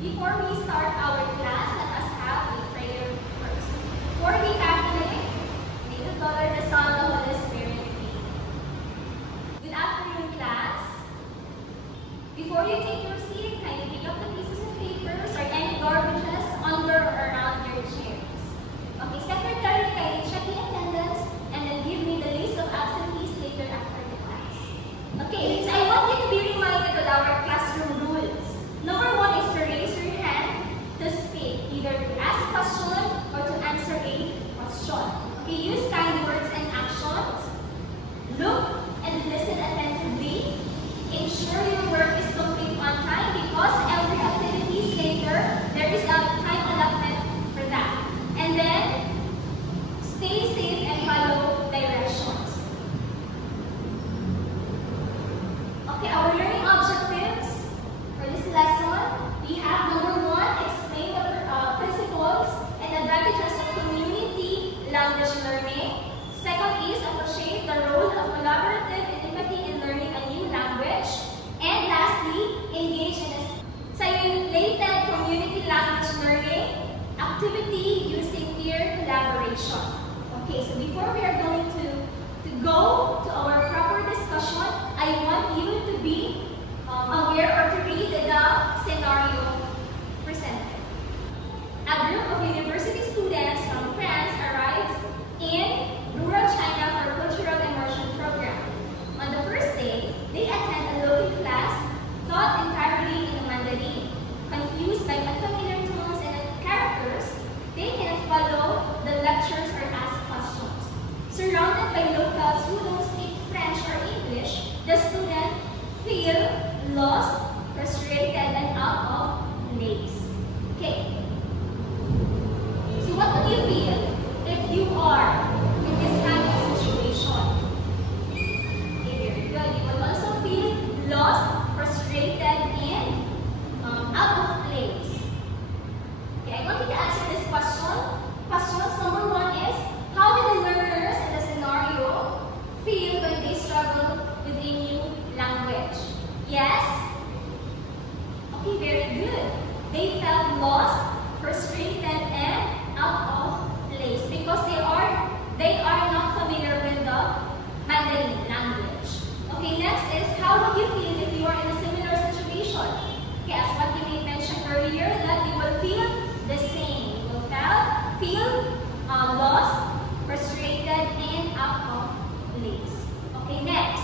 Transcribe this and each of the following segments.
Before we start our class, let us have a prayer first. For the Catholic, may the Father, the Son, the Holy Spirit be. Good afternoon, class. Before you take your seat, kindly pick up the pieces of papers or any garbages under or around your chairs. Okay, Secretary, kindly check the attendance and then give me the list of absentees later after the class. Okay, so I want you to be reminded of our classroom rules. Number 1 is to raise your hand to speak, either to ask a question or to answer a question. Okay, use kind words and actions. Look and listen attentively. Ensure your work is complete on time because every activity later, there is a time allotment for that. And then, stay safe and follow directions. Okay, our learning objectives for this lesson, we have number 1, explain the principles and advantages of community language learning. Second is appreciate the role of collaborative and empathy in learning a new language. And lastly, engage in a simulated community language learning activity using peer collaboration. Okay, so before we are going to go to our proper discussion, I want you to be aware or to read the scenario presented. A group of university students from France arrived in rural China for a cultural immersion program. On the first day, they attend a local class taught entirely in Mandarin. Confused by unfamiliar tones and characters, they cannot follow the lectures or ask questions. Surrounded by locals who don't speak French or English, the students feel lost, frustrated, and out of place. Okay. So what do you feel if you are in this kind of situation? Okay, very good. You will also feel lost, frustrated, and out of place. Okay, I want you to answer this question. Questions number 1 is, how did the learners in the scenario feel when they struggle with a new language? Yes? Okay, very good. They felt lost, frustrated, and out of place because they are not familiar with the Mandarin language. Okay, next is, how would you feel if you are in a similar situation? Okay, as what you mentioned earlier, that you will feel the same. You will feel lost, frustrated, and out of place. Okay, next,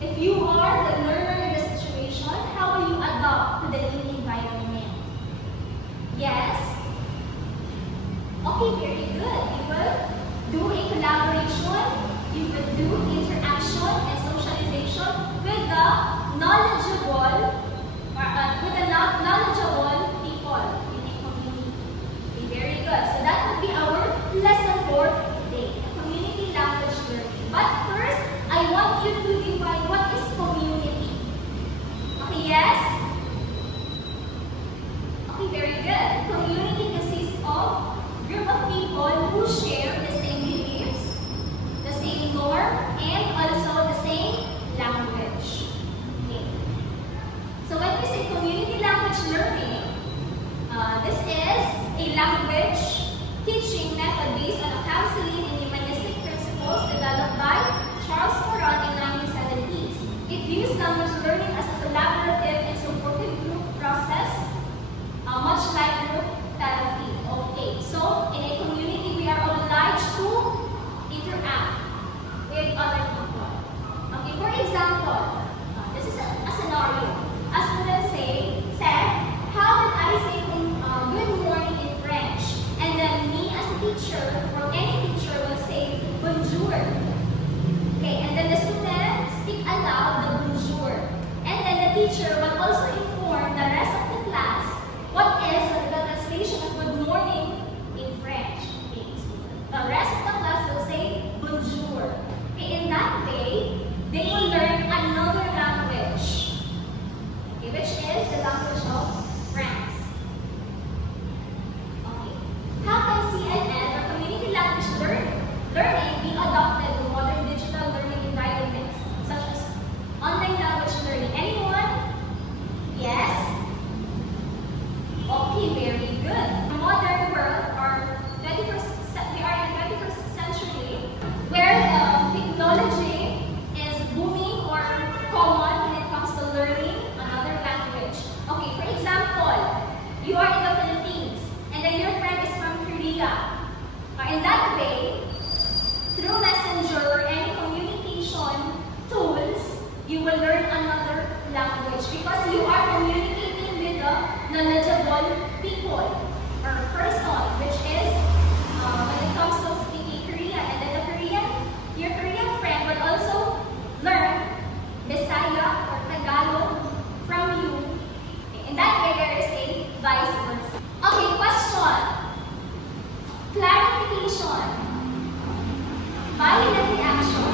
if you are the learner in the situation, how will you adapt to the new environment? Yes? Okay, very good. You will do a collaboration, you will do interaction and socialization with the knowledgeable people in a community. Okay, very good. So that would be our lesson for today, community language learning. But first, I want you to define what is community. Okay, yes? Okay, very good. Community consists of a group of people who share the same beliefs, the same norm, and also the same language. Okay. So when we say community language learning, this is a language teaching method based on a counseling and humanistic principles developed by Charles Moran in the 1970s. It views language learning as a collaborative and supportive group process, much like group therapy. Okay, so in a community, we are obliged to interact with other people. Okay, for example, this is a scenario. A student said, how did I say good morning in French? And then me as a teacher or any teacher will say bonjour. Okay, and then the student speak aloud the bonjour. And then the teacher will also knowledgeable people or person, which is when it comes to speaking Korean, and then your Korean friend will also learn Bisaya or Tagalog from you. In that way, there is a vice versa. Okay, question. Clarification. Violent reaction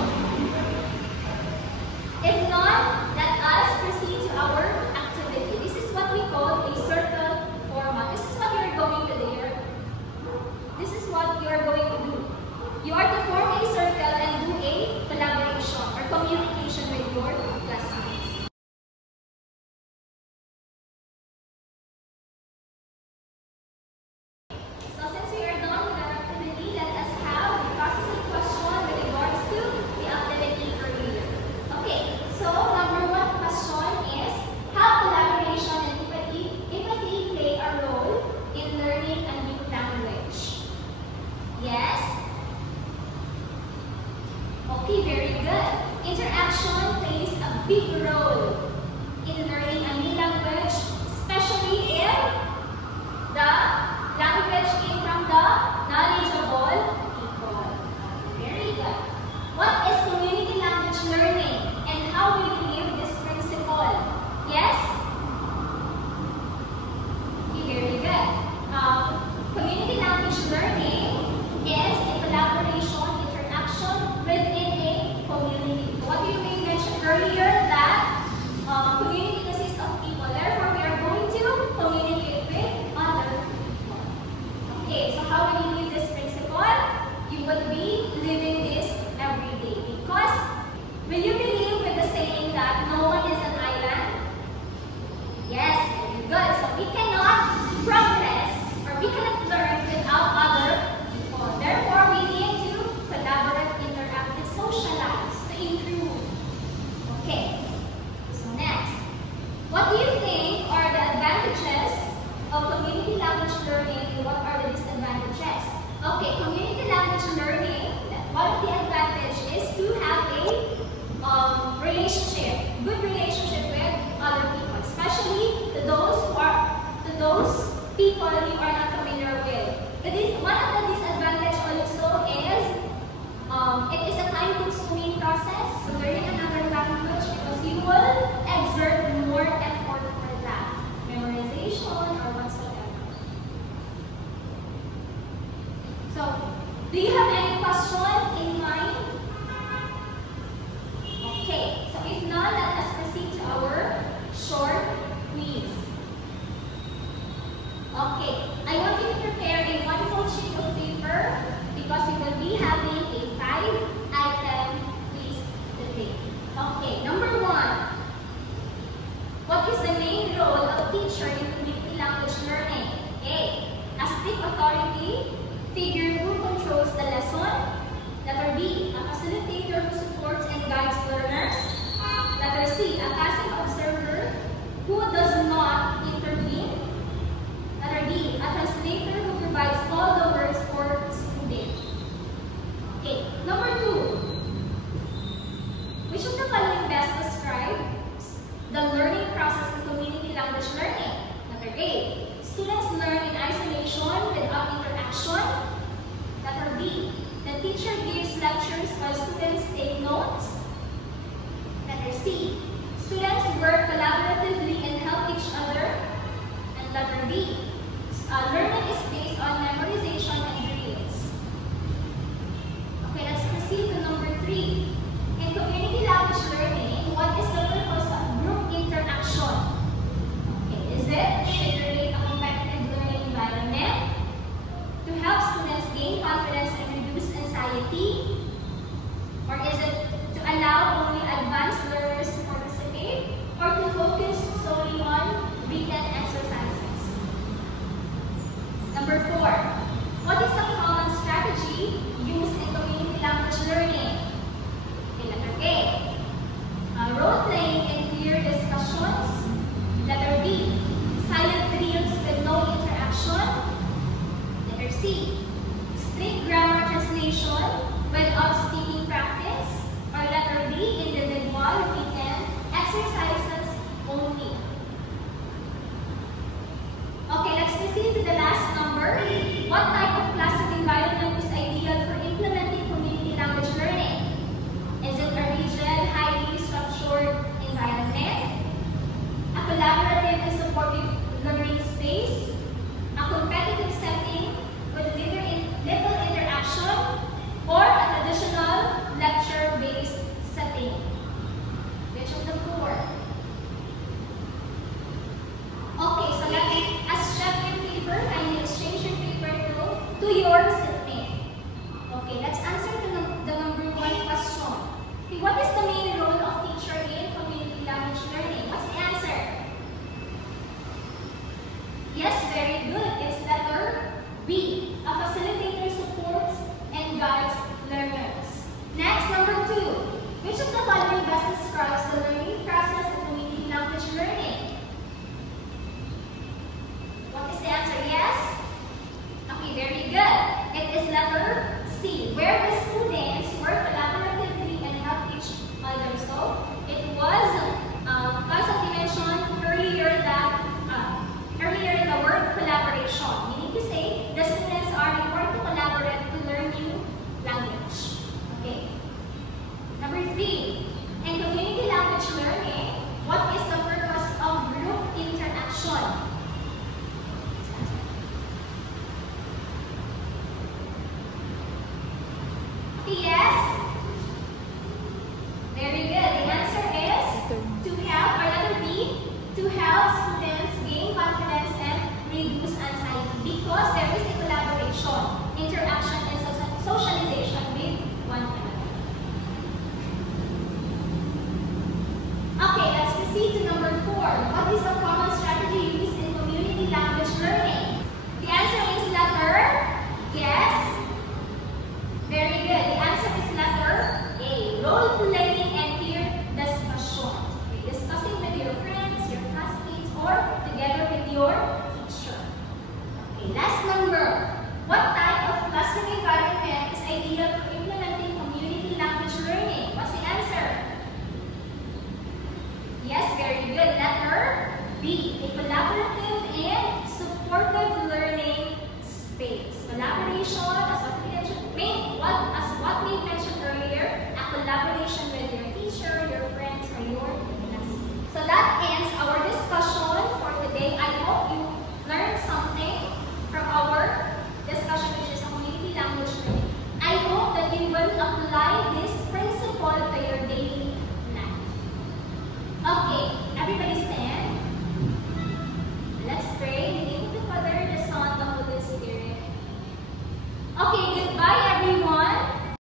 is not let us proceed to our activity. This is what we call a circle format. This is what you are going to do. This is what you are going to do. You are to form a circle and do a collaboration or communication with your classmates. So since we are done with our activity, let us have a processing question with regards to the activity earlier. Okay, so number one question is, how collaboration and empathy play a role in learning a new language? Yes? Okay, very good. Interaction plays a big role in learning a new language, especially if the language came from the knowledgeable people. Very good. What is community language learning and how do you live this principle? Yes? Okay, very good. Community language learning is a collaboration, interaction within a community. What do you mention earlier that community consists of people. Therefore, we are going to communicate with other people. Okay, so how will you live this principle? You will be living this every day. Because will you believe with the saying that no one is an island? Yes, very good. So we cannot progress or we cannot learn without other people. Therefore, we need to collaborate, interact, and socialize to improve. Okay, so next. What do you think are the advantages of community language learning and what are the disadvantages? Okay, community language learning, one of the advantages is to have a relationship, good relationship with other people, especially to those people you are not familiar with. One of the disadvantages also is it is a time-consuming process to learning another language because you will exert more effort for that, memorization or whatsoever. So, do you have any question in mind? Okay, so if not, let us proceed to our short quiz. Okay, I want you to prepare a wonderful sheet of paper because we will be having a 5-item quiz today. Okay, number one. What is the main role of teacher in community language learning? A. A strict authority figure who controls the lesson. Letter B. A facilitator who supports and guides learners. Letter C. A passive observer who does not intervene. Letter D. A translator who provides all the words for students. Okay, number two. Which of the following best describes the learning process in community language learning? Letter A. Students learn in isolation without interaction. Letter B. The teacher gives lectures while students take notes. Letter C. Students work collaboratively and help each other. And letter D. Learning is based on memorization and drills. Okay, let's proceed to number 3. In community language learning, what is the purpose of group interaction? Okay, is it to create a competitive learning environment? To help students gain confidence and reduce anxiety? Or is it to allow only advanced learners to participate? Or to focus solely on written exercises? Number 4. What is the common strategy used in community language learning? Okay, letter A. Role-playing and clear discussions. Letter B. Silent what type of classroom environment is ideal for implementing community language learning? Is it a rigid, highly structured environment? A collaborative and supportive learning space? A competitive setting with little interaction? Or a traditional lecture-based setting? Which of the four? Okay, so as check your paper, kindly exchange your paper to your seatmate. Okay, let's answer the number one question. Okay, what is the main role of teacher in community language learning? What's the answer? Yes, very good. It's letter B.